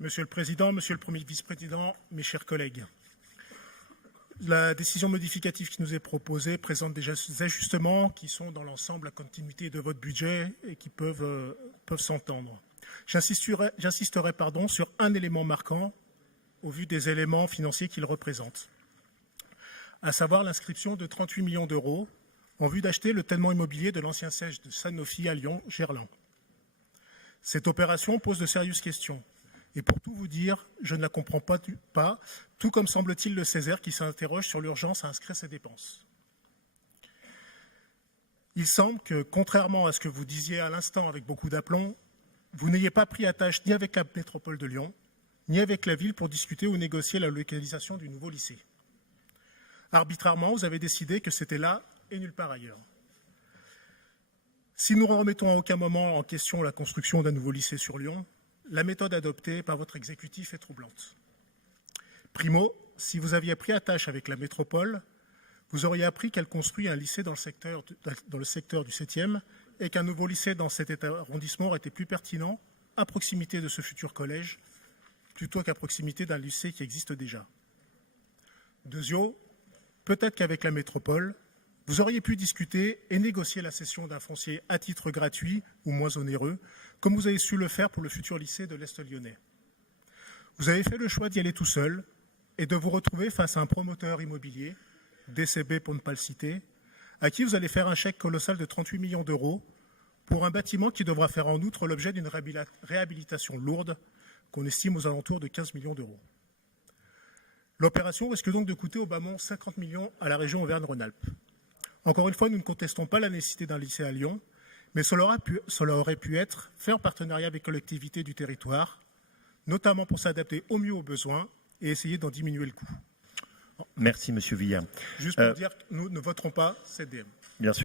Monsieur le Président, Monsieur le Premier vice-président, mes chers collègues, la décision modificative qui nous est proposée présente des ajustements qui sont dans l'ensemble la continuité de votre budget et qui peuvent s'entendre. J'insisterai sur un élément marquant au vu des éléments financiers qu'il représente, à savoir l'inscription de 38 millions d'euros en vue d'acheter le tellement immobilier de l'ancien siège de Sanofi à Lyon, Gerland. Cette opération pose de sérieuses questions. Et pour tout vous dire, je ne la comprends pas, tout comme semble-t-il le Césaire qui s'interroge sur l'urgence à inscrire ces dépenses. Il semble que, contrairement à ce que vous disiez à l'instant avec beaucoup d'aplomb, vous n'ayez pas pris attache ni avec la métropole de Lyon, ni avec la ville pour discuter ou négocier la localisation du nouveau lycée. Arbitrairement, vous avez décidé que c'était là et nulle part ailleurs. Si nous ne remettons à aucun moment en question la construction d'un nouveau lycée sur Lyon, la méthode adoptée par votre exécutif est troublante. Primo, si vous aviez pris attache avec la métropole, vous auriez appris qu'elle construit un lycée dans le secteur du 7e et qu'un nouveau lycée dans cet arrondissement aurait été plus pertinent à proximité de ce futur collège plutôt qu'à proximité d'un lycée qui existe déjà. Deuxièmement, peut-être qu'avec la métropole, vous auriez pu discuter et négocier la cession d'un foncier à titre gratuit ou moins onéreux, comme vous avez su le faire pour le futur lycée de l'Est lyonnais. Vous avez fait le choix d'y aller tout seul et de vous retrouver face à un promoteur immobilier, DCB pour ne pas le citer, à qui vous allez faire un chèque colossal de 38 millions d'euros pour un bâtiment qui devra faire en outre l'objet d'une réhabilitation lourde qu'on estime aux alentours de 15 millions d'euros. L'opération risque donc de coûter au bas mot 50 millions à la région Auvergne-Rhône-Alpes. Encore une fois, nous ne contestons pas la nécessité d'un lycée à Lyon, mais cela aurait pu être fait en partenariat avec les collectivités du territoire, notamment pour s'adapter au mieux aux besoins et essayer d'en diminuer le coût. Merci, Monsieur Villa. Juste pour dire que nous ne voterons pas cette DM. Bien sûr.